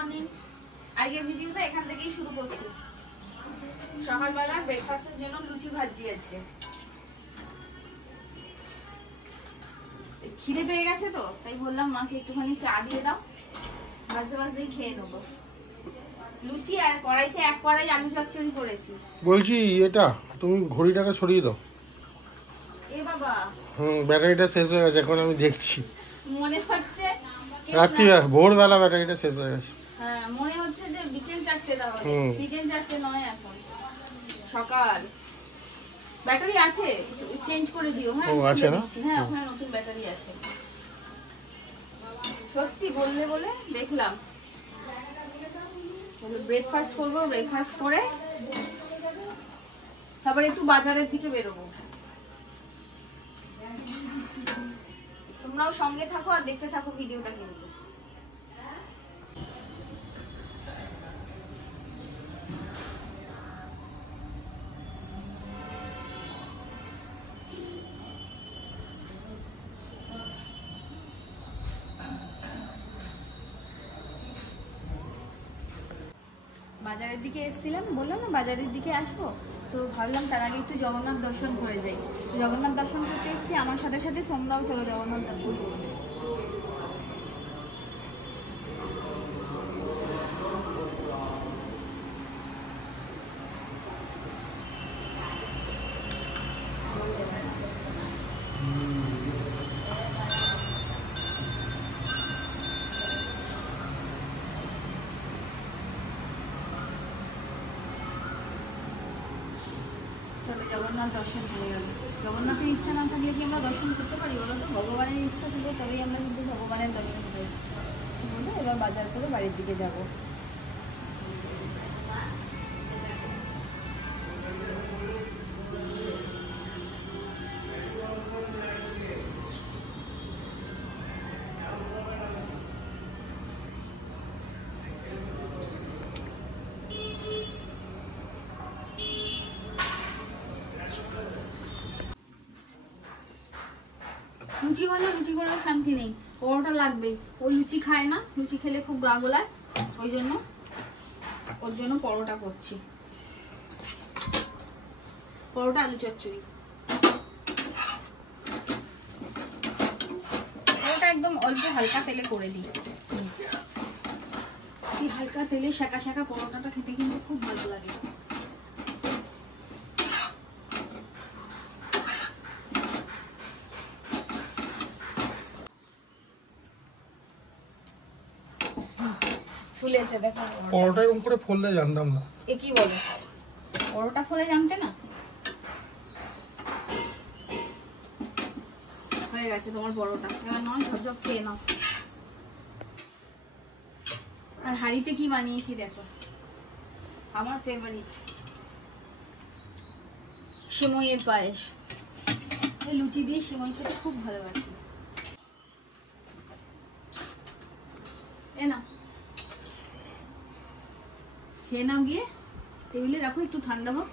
Morning. আজকের ভিডিওটা এখান থেকেই শুরু করছি। সকালবেলা ব্রেকফাস্টের জন্য লুচি ভাজি আজকে। খিদে পেয়ে গেছে তো, তাই বললাম মাকে একটুখানি চা দিয়ে দাও, ভাজতে ভাজতেই খেয়ে নেবো। লুচি আর কড়াইতে এক কড়াই আলু চচ্চড়ি করেছি। বলছি এটা তুমি ঘড়িটাকে সরিয়ে দাও। এ বাবা, ব্যাটারিটা শেষ হয়ে গেছে, এখন আমি দেখছি মনে হচ্ছে রাত্রি ভোরবেলা ব্যাটারিটা শেষ হয়ে গেছে। হ্যাঁ, মনে হচ্ছে যে বিকেল 4টে, তাহলে বিকেল 4টে নয়, এখন সকাল। ব্যাটারি আছে, চেঞ্জ করে দিও। হ্যাঁ, আছে না? হ্যাঁ, ওখানে নতুন ব্যাটারি আছে। সত্যি বললে বলে দেখলাম। ব্রেকফাস্ট করবো, ব্রেকফাস্ট করে তারপরে একটু বাজারের দিকে বেরোবো। তোমরাও সঙ্গে থাকো আর দেখতে থাকো ভিডিওটা কিন্তু। বাজারের দিকে এসেছিলাম, বললাম না বাজারের দিকে আসবো, তো ভাবলাম তার আগে একটু জগন্নাথ দর্শন করে যাই। জগন্নাথ দর্শন করতে এসেছি, আমার সাথে সাথে তোমরাও চলো জগন্নাথ দর্শন করতে। জগন্নাথ দর্শন হয়ে গেল। জগন্নাথের ইচ্ছা না থাকলে কি আমরা দর্শন করতে পারি বলো তো? ভগবানের ইচ্ছা থাকলে তবেই আমরা কিন্তু ভগবানের দর্শন করি। বলে এবার বাজার করে বাড়ির দিকে যাব। লুচি হলে লুচি করার শান্তি নেই, পরোটা লাগবেই। ওই লুচি খায় না, লুচি খেলে খুব গা গোলায়, ওর জন্য পরোটা করছি। পরোটা আলু চচ্চড়ি। পরোটা একদম অল্প হালকা তেলে করে দিই। এই হালকা তেলে শাঁকা শাঁকা পরোটাটা খেতে কিন্তু খুব ভালো লাগে। ফুলেছে দেখো। পরোটা এরকম করে ফললে জানতাম না। এ কি বলে, পরোটা ফলে জানতে না? হয়ে গেছে তোমার পরোটা, এবার নয় ঝপঝপ খেয়ে নাও। আর হাঁড়িতে কি বানিয়েছি দেখো, আমার ফেভারিট সিমইয়ের পায়েস। লুচি দিয়ে সিমই খেতে খুব ভালোবাসি। এ না, খেয়ে নাও, গিয়ে টেবিলে রাখো, একটু ঠান্ডা হোক।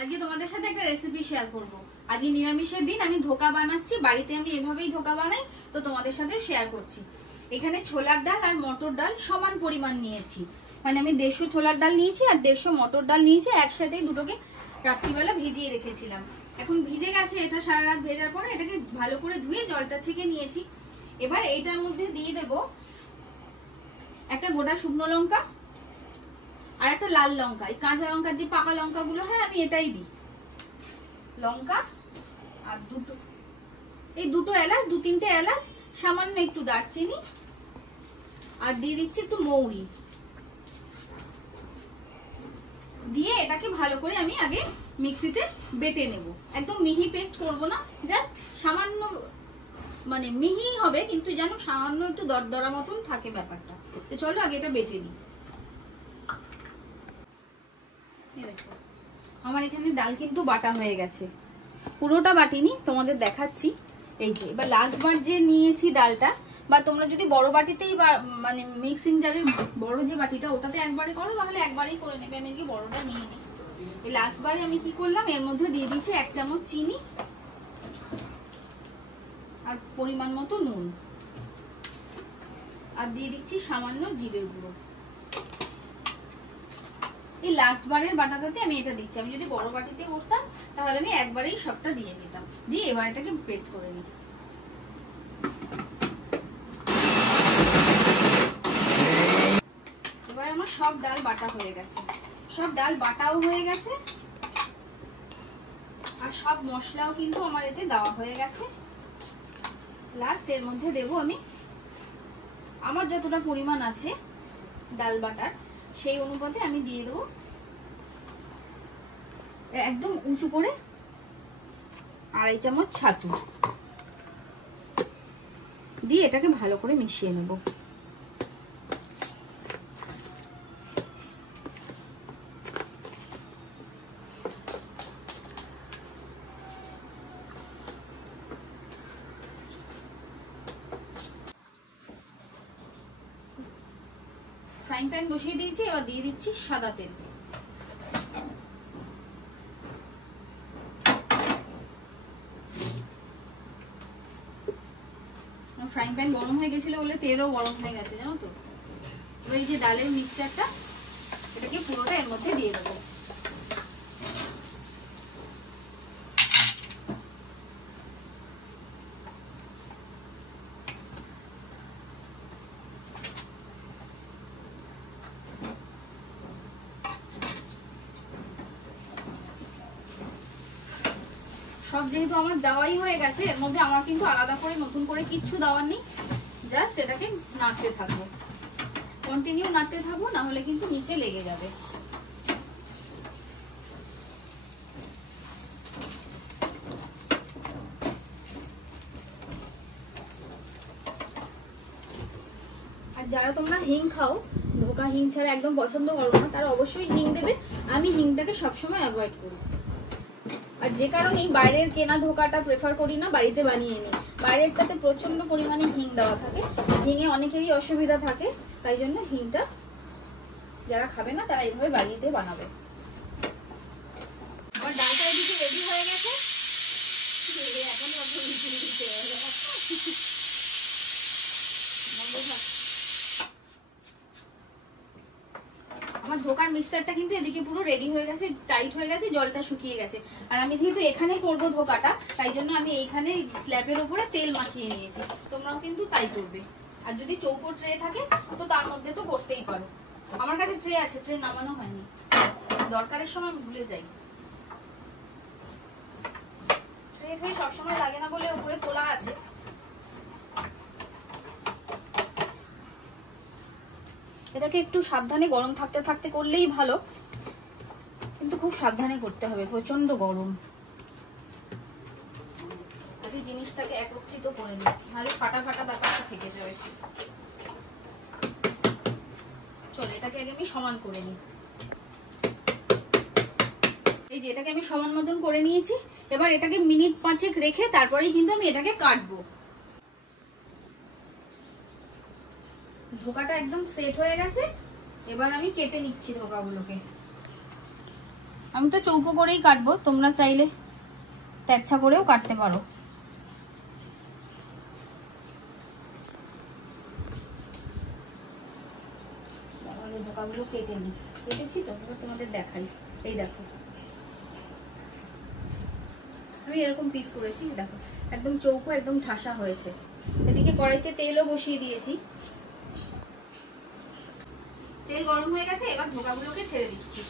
আজকে তোমাদের সাথে একটা রেসিপি শেয়ার করব। আজকে নিরামিষের দিন, আমি ধোকা বানাচ্ছি বাড়িতে। আমি এভাবেই ধোকা বানাই, তো তোমাদের সাথে শেয়ার করছি। এখানে ছোলার ডাল আর মটর ডাল সমান পরিমাণ নিয়েছি। মানে আমি 150 ছোলার ডাল নিয়েছি আর 150 মটর ডাল নিয়েছি। একসাথেই দুটোকে রাত্রিবেলা ভিজিয়ে রেখেছিলাম। এখন ভিজে গেছে, এটা সারা রাত ভেজার পরে এটাকে ভালো করে ধুয়ে জলটা ছেঁকে নিয়েছি। এবার এইটার মধ্যে দিয়ে দেব একটা গোটা শুকনো লঙ্কা আর একটা লাল লঙ্কা। এই কাঁচা লঙ্কার যে পাকা লঙ্কাগুলো হয়, আমি এটাই দিই। লঙ্কা আর দুটো এলাচ, 2-3টে এলাচ, সামান্য একটু দারচিনি, আর দিয়ে দিচ্ছি একটু মৌরি। দিয়ে এটাকে ভালো করে আমি আগে মিক্সিতে বেটে নেব। একদম মিহি পেস্ট করব না, জাস্ট সামান্য, মানে মিহি হবে কিন্তু যেন সামান্য একটু দরদরা মতন থাকে ব্যাপারটা। তো চলো আগে এটা বেটে নিই। আমার এখানে ডাল কিন্তু বাটা হয়ে গেছে, পুরোটা বাটিনি, তোমাদের দেখাচ্ছি। এই যে এবার লাস্ট বার যে নিয়েছি ডালটা, বা তোমরা যদি বড় বাটিতেই, মানে মিক্সিং জারের বড় যে বাটিটা, ওটাতে একবারে করো, তাহলে একবারেই করে নেবে। আমি কি বড়টা নিয়ে নিই। এই লাস্ট বারে আমি কি করলাম, এর মধ্যে দিয়ে দিচ্ছি 1 চামচ চিনি আর আর পরিমাণ মতো নুন, আর দিয়ে দিচ্ছি সামান্য জিরের গুঁড়ো। এই লাস্ট বারের বাটাটাতে আমি এটা দিচ্ছি। আমি যদি বড় বাটিতে করতাম তাহলে আমি একবারেই সবটা দিয়ে দিতাম। দিয়ে এবার এটাকে পেস্ট করে নিই। এবার আমার সব ডাল বাটা হয়ে গেছে, সব ডাল বাটাও হয়ে গেছে, আর সব মশলাও কিন্তু আমার এতে দেওয়া হয়ে গেছে। লাস্ট এর মধ্যে দেবো আমি আমার যতটা পরিমাণ আছে ডাল বাটার, সেই অনুপাতে আমি দিয়ে দেবো একদম উঁচু করে 2.5 চামচ ছাতু দিয়ে এটাকে ভালো করে মিশিয়ে নেব। ফ্রাইং প্যান বসিয়ে দিয়েছি, এবার দিয়ে দিচ্ছি সাদা তেল। ফ্রাইং প্যান গরম হয়ে গেছিল বলে তেলও গরম হয়ে গেছে, জানো তো। এবার এই যে ডালের মিক্সচারটা, এটাকে পুরোটা এর মধ্যে দিয়ে দেবো। সব যেহেতু আমার দেওয়াই হয়ে গেছে, এর মধ্যে আমার কিন্তু আলাদা করে নতুন করে কিচ্ছু দেওয়ার নেই। জাস্ট এটাকে নাড়তে থাকবো, কন্টিনিউ নাড়তে থাকবো, না হলে কিন্তু নিচে লেগে যাবে। আর যারা তোমরা হিং খাও, ধোকা হিং ছাড়া একদম পছন্দ করো না, তারা অবশ্যই হিং দেবে। আমি হিংটাকে সবসময় অ্যাভয়েড করি। আর যে কারণেই বাইরের কেনা ধোকাটা প্রেফার করি না, বাড়িতে বানিয়ে নিই। বাইরেরটাতে প্রচন্ড পরিমাণে হিং দেওয়া থাকে, হিঙে অনেকেরই অসুবিধা থাকে। তাই জন্য হিংটা যারা খাবে না তারা এইভাবে বাড়িতে বানাবে। আমার ডালটা এদিকে রেডি হয়ে গেছে। আমার ধোকার মিক্সচারটা কিন্তু এদিকে পুরো রেডি হয়ে গেছে, টাইট হয়ে গেছে, জলটা শুকিয়ে গেছে। আর আমি যেহেতু এখানে করব ধোকাটা, তাই জন্য আমি এইখানে স্ল্যাবের উপরে তেল মাখিয়ে নিয়েছি। তোমরাও কিন্তু তাই করবে। আর যদি চৌকো ট্রে থাকে তো তার মধ্যে তো করতেই পারো। আমার কাছে ট্রে আছে, ট্রে নামানো হয়নি, দরকারের সময় আমি ভুলে যাই। ট্রে ফ্রে সবসময় লাগে না বলে উপরে তোলা আছে। এটাকে একটু সাবধানে গরম থাকতে থাকতে করলেই ভালো, কিন্তু খুব সাবধানে করতে হবে, প্রচন্ড গরম। আগে জিনিসটাকে একত্রিত করে নিই, নাহলে ফাটা ফাটা ব্যাপারটা থেকে যাবে। চলো এটাকে আগে আমি সমান করে নিই। এই যে এটাকে আমি সমান মতন করে নিয়েছি। এবার এটাকে মিনিট 5 রেখে তারপরেই কিন্তু আমি এটাকে কাটবো। ধোকাটা একদম সেট হয়ে গেছে। এবার আমি কেটে নিচ্ছি ধোকাগুলোকে। আমি তো চৌকো করেই কাটবো, তোমরা চাইলে তেরছা করেও কাটতে পারো। ধোকাগুলো কেটে নিই, কেটেছি তো, এবার তোমাদের দেখাই। এই দেখো আমি এরকম পিস করেছি, দেখো একদম চৌকো, একদম ঠাসা হয়েছে। এদিকে কড়াইতে তেলও বসিয়ে দিয়েছি, তেল গরম হয়ে গেছে। এবার ধোকাগুলোকে ছেড়ে দিচ্ছি।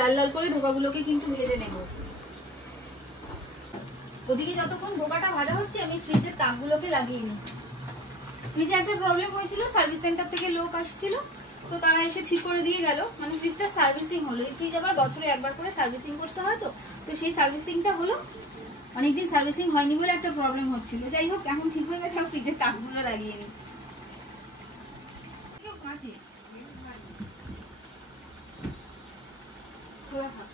লাল লাল করে ধোকাগুলোকে কিন্তু ভেজে নেব। ওদিকে যতক্ষণ ধোকাটা ভাজা হচ্ছে আমি ফ্রিজের তাকগুলোকে লাগিয়ে নিই। ফ্রিজে একটা প্রবলেম হয়েছিল, সার্ভিস সেন্টার থেকে লোক আসছিল, তো তারা এসে ঠিক করে দিয়ে গেল। মানে ফ্রিজটা সার্ভিসিং হলো। এই ফ্রিজ আবার বছরে একবার করে সার্ভিসিং করতে হয়, তো সেই সার্ভিসিংটা হলো। অনেকদিন সার্ভিসিং হয়নি বলে একটা প্রবলেম হচ্ছিল। যাই হোক, এখন ঠিক হয়ে গেছে। ফ্রিজের তাকগুলো লাগিয়ে নিই। খোলা থাক।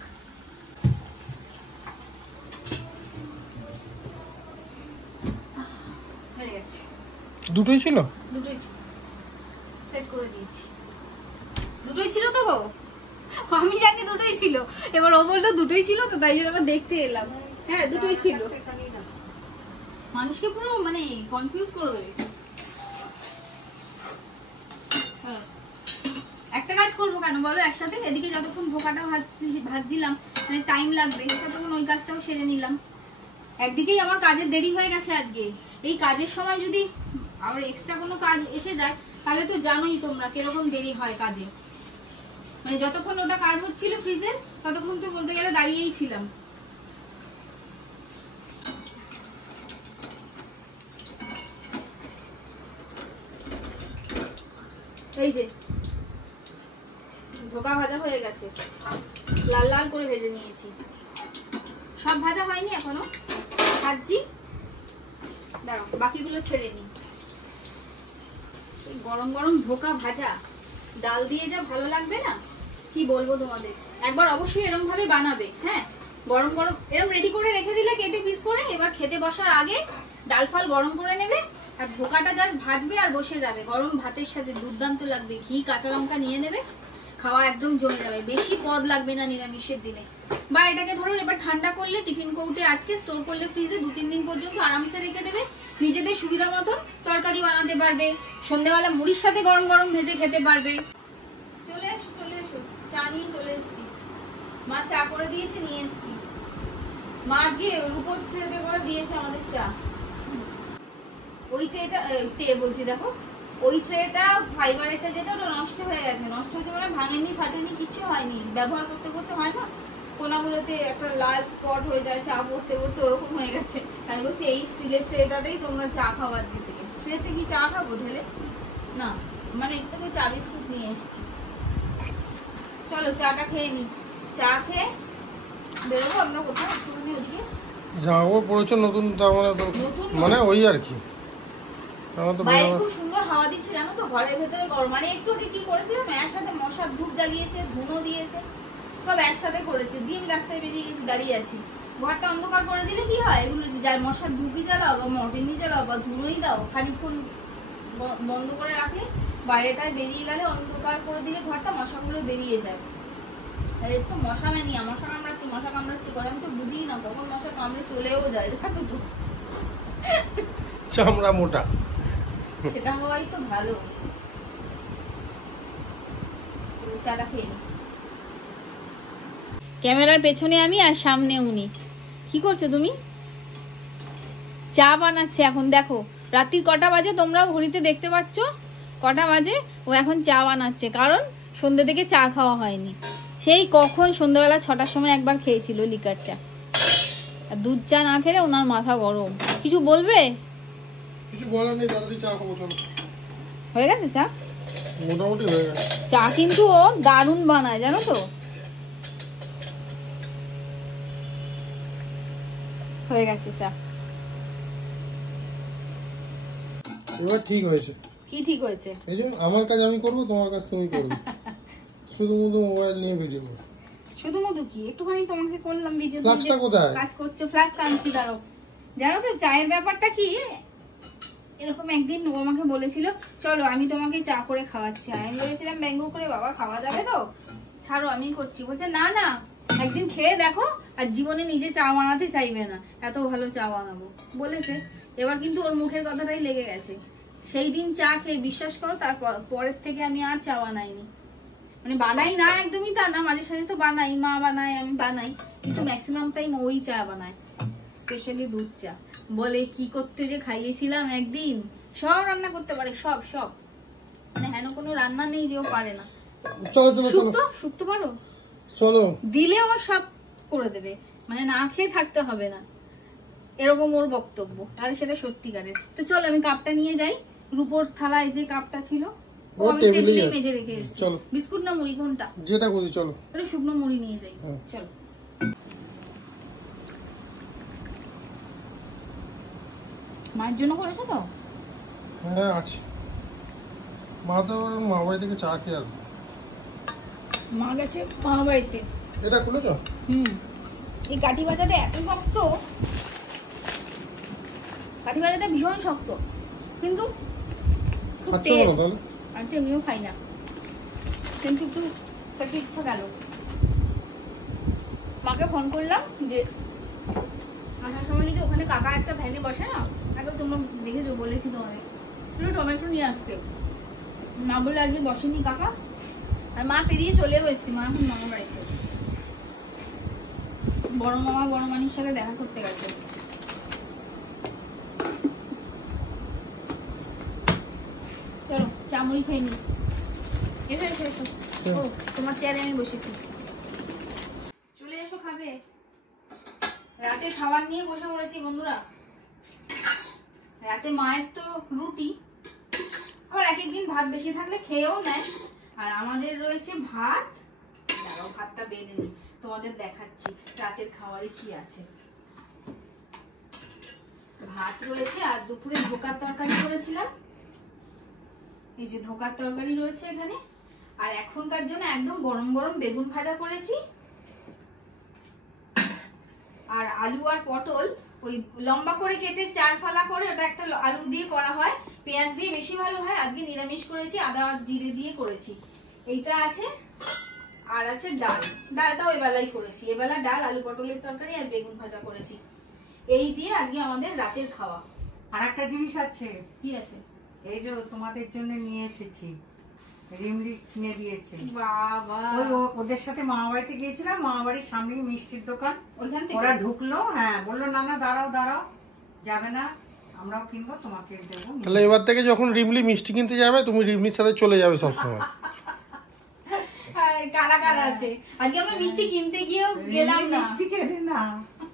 দুটোই ছিল? দুটোই ছিল, সেট করে দিয়েছি। দুটোই ছিল তো গো, আমি জানি দুটোই ছিল, এবার ও বললো দুটোই ছিল তো তাই জন্য আবার দেখতে এলাম। হ্যাঁ দুটোই ছিল। মানুষকে পুরো মানে কনফিউজ করে দেবে। একটা কাজ করবো কেন বলো একসাথে, এদিকে যতক্ষণ ধোকাটা ভাজছিলাম মানে টাইম লাগবে, ততক্ষণ ওই কাজটাও সেরে নিলাম। একদিকেই আমার কাজের দেরি হয়ে গেছে আজকে। এই কাজের সময় যদি আবার এক্সট্রা কোনো কাজ এসে যায় তাহলে তো জানোই তোমরা কিরকম দেরি হয় কাজে। মানে যতক্ষণ ওটা কাজ হচ্ছিল ফ্রিজের ততক্ষণ তো বলতে গেলে দাঁড়িয়েই ছিলাম। এই যে ধোকা ভাজা হয়ে গেছে, লাল লাল করে ভেজে নিয়েছি। সব ভাজা হয়নি এখনো, ভাজছি, দাঁড়াও বাকিগুলো ছেড়ে নি। গরম গরম ধোকা ভাজা ডাল দিয়ে যা ভালো লাগবে না কি বলবো তোমাদের। একবার অবশ্যই এরকম ভাবে বানাবে। হ্যাঁ গরম গরম এরকম রেডি করে রেখে দিলে কেটে পিস করে, এবার খেতে বসার আগে ডাল ফাল গরম করে নেবে আর ধোকাটা জাস্ট ভাজবে আর বসে যাবে। গরম ভাতের সাথে দুর্দান্ত লাগবে। ঘি কাঁচা লঙ্কা নিয়ে নেবে, খাওয়া একদম জমে যাবে। বেশি পদ লাগবে না নিরামিষের দিনে। বা এটাকে ধরুন এবার ঠান্ডা করলে টিফিন কৌটে আটকে স্টোর করলে ফ্রিজে 2-3 দিন পর্যন্ত আরামসে রেখে দেবে। নিজেদের সুবিধা মতন তরকারি বানাতে পারবে, সন্ধ্যেবেলা মুড়ির সাথে গরম গরম ভেজে খেতে পারবে। চলে এসো চলে এসো, চা নিয়ে চলে এসছি। মা চা করে দিয়েছে, নিয়ে এসছি। মা আজকে রূপোর ট্রেতে করে দিয়েছে আমাদের চা। ওই ট্রেটা বলছি দেখো, ওই ট্রেটা ফাইবারেরটা যেটা ওটা নষ্ট হয়ে গেছে। নষ্ট হয়েছে মানে ভাঙেনি ফাটেনি কিচ্ছু হয়নি, ব্যবহার করতে করতে হয় না কোনাগুলোতে একটা লাল স্পট হয়ে যায় চা পড়তে পড়তে, ওরকম হয়ে গেছে। তাই বলছি এই স্টিলের ট্রেটাতেই তোমরা চা খাও আজকে থেকে। ট্রেতে কি চা খাবো ঢেলে না, মানে একটু চা বিস্কুট নিয়ে এসছি। চলো চাটা খেয়ে নি, চা খেয়ে বেরোবো আমরা কোথাও একটুখানি ওদিকে। জামা পড়েছো নতুন, তার মানে তো মানে ওই আর কি। বাইরে খুব সুন্দর হাওয়া দিচ্ছে জানো তো, ঘরের ভেতরে গরম। মানে একটু আগে কি করেছিলাম, একসাথে মশার ধূপ জ্বালিয়েছে, ধুনো দিয়েছে, সব একসাথে করেছে দিয়ে আমি রাস্তায় বেরিয়ে গেছি, দাঁড়িয়ে আছি। ঘরটা অন্ধকার করে দিলে কি হয়, এগুলো মশার ধূপই জ্বালাও বা মর্টিনি জ্বালাও বা ধুনোই দাও, খানিকক্ষণ বন্ধ করে রাখলে বাইরেটায় বেরিয়ে গেলে অন্ধকার করে দিলে ঘরটা মশাগুলো বেরিয়ে যায়। আর এর তো মশা ম্যানিয়া, মশা কামড়াচ্ছি করে আমি তো বুঝি না কখন মশা কামড়ে চলেও যায়। দেখো তো চামড়া মোটা, সেটা হওয়াই তো ভালো। চাটা খেয়ে নি। ক্যামেরার পেছনে আমি আর সামনে উনি। কি করছো তুমি? চা বানাচ্ছে এখন। দেখো রাত্রি কটা বাজে তোমরা ঘড়িতে দেখতে পাচ্ছ কটা বাজে। ও এখন চা বানাচ্ছে, কারণ সন্ধ্যে থেকে চা খাওয়া হয়নি। সেই কখন সন্ধ্যাবেলা 6টার সময় একবার খেয়েছিল লিকার চা, আর দুধ চা না খেলে ওনার মাথা গরম। কিছু বলবে? কিছু বলার নেই, তাড়াতাড়ি চা খাবো চলো। হয়ে গেছে চা? মোটামুটি হয়ে গেছে। চা কিন্তু ও দারুণ বানায় জানো তো। হয়ে গেছে চা। এবার ঠিক হয়েছে। কি ঠিক হয়েছে? এই যে আমার কাজ আমি করবো, তোমার কাজ তুমি করবে। শুধু মোবাইল নিয়ে ভিডিও করো। শুধু মধু কি একটুখানি তোমাকে করলাম ভিডিও। ফ্ল্যাশটা কোথায়? কাজ করছো, ফ্ল্যাশ টানছি দাঁড়াও। জানো তো চায়ের ব্যাপারটা কি, এরকম একদিন ও আমাকে বলেছিল চলো আমি তোমাকে চা করে খাওয়াচ্ছি। আমি বলেছিলাম ব্যঙ্গ করে বাবা খাওয়া যাবে তো, ছাড়ো আমি করছি। বলছে না না একদিন খেয়ে দেখো, আর জীবনে নিজে চা বানাতে চাইবে না, এত ভালো চা বানাবো বলেছে। এবার কিন্তু ওর মুখের কথাটাই লেগে গেছে। সেই দিন চা খেয়ে বিশ্বাস করো তারপর পরের থেকে আমি আর চা বানাইনি। মানে বানাই না একদমই তা না, মাঝে সাঝে তো বানাই, মা বানায় আমি বানাই, কিন্তু ম্যাক্সিমাম টাইম ওই চা বানায়, স্পেশালি দুধ চা। বলে কি করতে যে খাইয়েছিলাম একদিন। সব রান্না করতে পারে, সব সব, মানে হেন কোনো রান্না নেই যে ও পারে না। চলো চলো চলো, শুক্তো পারো? চলো দিলে ও সব করে দেবে, মানে না খেয়ে থাকতে হবে না, এরকম ওর বক্তব্য। আর সেটা সত্যিকারের। তো চলো আমি কাপটা নিয়ে যাই। রূপোর থালায় যে কাপটা ছিল ও আমি টেবিলে মেজে রেখে এসেছি। চলো। বিস্কুট না মুড়ি কোনটা? যেটা খুশি চলো। একটু শুকনো মুড়ি নিয়ে যাই। চলো। মায়ের জন্য করেছো তো? হ্যাঁ আছে। মা তো মা বাড়ি থেকে চা খেয়ে আসবে। মা গেছে মা বাড়িতে। এটা খুলেছ? এই কাঠি বাজাটা এত শক্ত, কাঠি বাজাটা ভীষণ শক্ত, কিন্তু খুব খাচ্ছ না টেস্ট। তাহলে? আমি তো এমনিও খাই না, কিন্তু একটু খেতে ইচ্ছা গেল। মাকে ফোন করলাম যে আসার সময় নাকি ওখানে কাকা একটা ভ্যানে বসে না, একদম তোমরা দেখেছো, বলেছি তোমাদের, একটু টমেটো নিয়ে আসতে। মা বলে আজকে বসেনি কাকা, আর মা পেরিয়ে চলেও এসছি। মা এখন মামা বাড়িতে, বড় মামা বড় মানির সাথে দেখা করতে গেছে। চলো চা মুড়ি খেয়ে নি। এসো এসো এসো, ও তোমার চেয়ারে আমি বসেছি, চলে এসো খাবে। রাতে খাবার নিয়ে বসে পড়েছি বন্ধুরা। রাতে মায়ের তো রুটি, আবার এক একদিন ভাত বেশি থাকলে খেয়েও নেয়। আর আমাদের রয়েছে ভাত। দাঁড়াও ভাতটা বেড়ে নি, তোমাদের দেখাচ্ছি রাতের খাবারে কি আছে। ভাত রয়েছে, আর দুপুরে ধোকার তরকারি করেছিলাম, এই যে ধোকার তরকারি রয়েছে এখানে। আর এখনকার জন্য একদম গরম গরম বেগুন ভাজা করেছি। আর আলু আর পটল ওই লম্বা করে কেটে 4 ফালা করে, ওটা একটা আলু দিয়ে করা হয়, পেঁয়াজ দিয়ে বেশি ভালো হয়। আজকে নিরামিষ করেছি, আদা আর জিরে দিয়ে করেছি। এইটা আছে, আর আছে ডাল। ডালটা ওই বেলাই করেছি, এবেলা ডাল, আলু পটলের তরকারি আর বেগুন ভাজা করেছি। এই দিয়ে আজকে আমাদের রাতের খাওয়া। আর একটা জিনিস আছে, কি আছে? এই যে তোমাদের জন্য নিয়ে এসেছি, রিমলি কিনে দিয়েছে। বাবা, ওই ওদের সাথে মামা বাড়িতে গিয়েছিলাম, মামা বাড়ির সামনে মিষ্টির দোকান, ওইখান থেকে ওরা ঢুকলো, হ্যাঁ বললো না না দাঁড়াও দাঁড়াও, যাবে না, আমরাও কিনবো, তোমাকে দেবো। তাহলে এবার থেকে যখন রিমলি মিষ্টি কিনতে যাবে, তুমি রিমলির সাথে চলে যাবে সবসময়। কারা কারা আছে। আজকে আমরা মিষ্টি কিনতে গিয়েও গেলাম না, মিষ্টি কেনে না,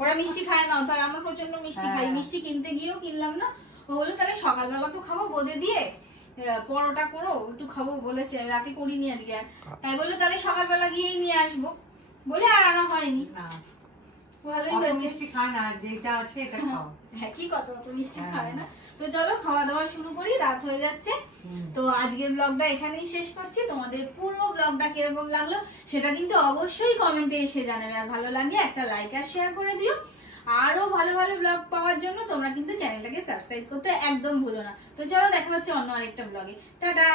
ওরা মিষ্টি খায় না, তার আমরা প্রচন্ড মিষ্টি খাই, হ্যাঁ। মিষ্টি কিনতে গিয়েও কিনলাম না। ও বললো তাহলে সকালবেলা তো খাবো বোঁদে দিয়ে, পরোটা করো একটু খাবো বলেছে, রাতে করিনি আজকে। তাই বললো তাহলে সকালবেলা গিয়েই নিয়ে আসবো, বলে আর আনা হয়নি। না ভালোই অত হয়েছে। মিষ্টি খায় না, যেটা আছে এটা খাও। হ্যাঁ, কি কথা, অত মিষ্টি হ্যাঁ। খায় না। তো চলো খাওয়া দাওয়া শুরু করি, রাত হয়ে যাচ্ছে। তো আজকের ব্লগটা এখানেই শেষ করছি। তোমাদের পুরো ব্লগটা কিরকম লাগলো সেটা কিন্তু অবশ্যই কমেন্টে এসে জানাবে। আর ভালো লাগলে একটা লাইক আর শেয়ার করে দিও। আরো ভালো ভালো ব্লগ পাওয়ার জন্য তোমরা কিন্তু চ্যানেলটাকে সাবস্ক্রাইব করতে একদম ভুলো না। তো চলো দেখা হচ্ছে অন্য আরেকটা ব্লগে। টাটা।